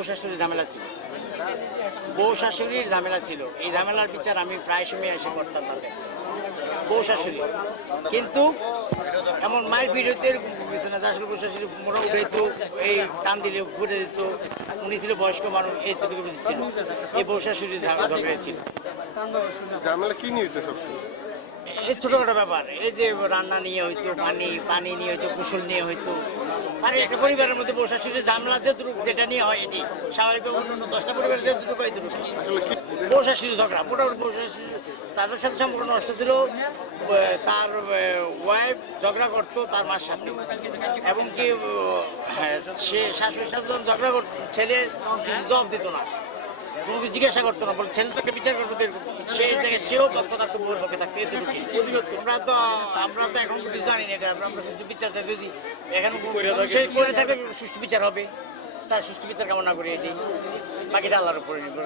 বউ শাশুড়ির ঝামেলা ছিল, বউ শাশুড়ির ঝামেলা ছিল। এই ঝামেলার বিচার আমি প্রায় সময় এসে করতাম তাদের বউ শাশুড়ি, কিন্তু এমন মায়ের ভিডিওতে কিছু না, আসলে বউ শাশুড়ি মোড়া উঠে দিত, এই টান দিলে ঘুরে দিত। উনি ছিল বয়স্ক মানুষ, এইটুকু ছিল। এই বউ শাশুড়ির ঝগড়া ছিল। ঝামেলা কি নিয়ে হইতো সবসময়? এই ছোটোখাটো ব্যাপার, এই যে রান্না নিয়ে হইতো, পানি নিয়ে হইতো, গোসল নিয়ে হইতো। আর একটা পরিবারের মধ্যে বউ শাশুড়ির ঝামেলা যেটা নিয়ে হয়, এটি স্বাভাবিকভাবে অন্য 10টা পরিবারের দুটো হয়, দুটো আসলে কি বউ শাশুড়ি ঝগড়া। মোটামুটি বউ শাশুড়ি তাদের সাথে সম্পর্ক নষ্ট ছিল। তার ওয়াইফ ঝগড়া করতো তার মার সাথে, এবং কি সে শাশুড়ির সাথে যখন ঝগড়া করতো, ছেলে জবাব দিত না, কোনো কিছু জিজ্ঞাসা করতো না, বলে ছেলে তাকে বিচার করবো। সেই জায়গায় সেও পক্ষ থাকতো, বউর পক্ষে থাকতো। আমরা তো এখন কিছু জানি না, এটা আমরা সুষ্ঠু বিচার চাই। যদি এখন সে করে থাকে সুষ্ঠু বিচার হবে, তার সুষ্ঠু বিচার কামনা করি। এটি বাকিটা আল্লাহর উপরে নির্ভর।